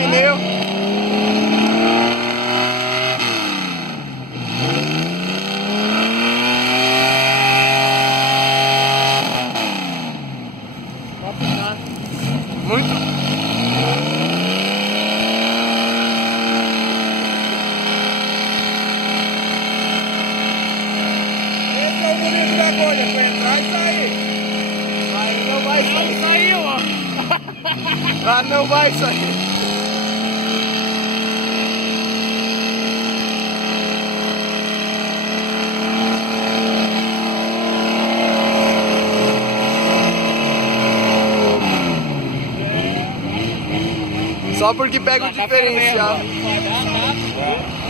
pneu. Muito. Esse é o bonito da agulha, pra entrar e sair. Aí não vai sair. Não saiu, ó. Ah, não vai sair. Só porque pega o diferencial. Vai dar, tá?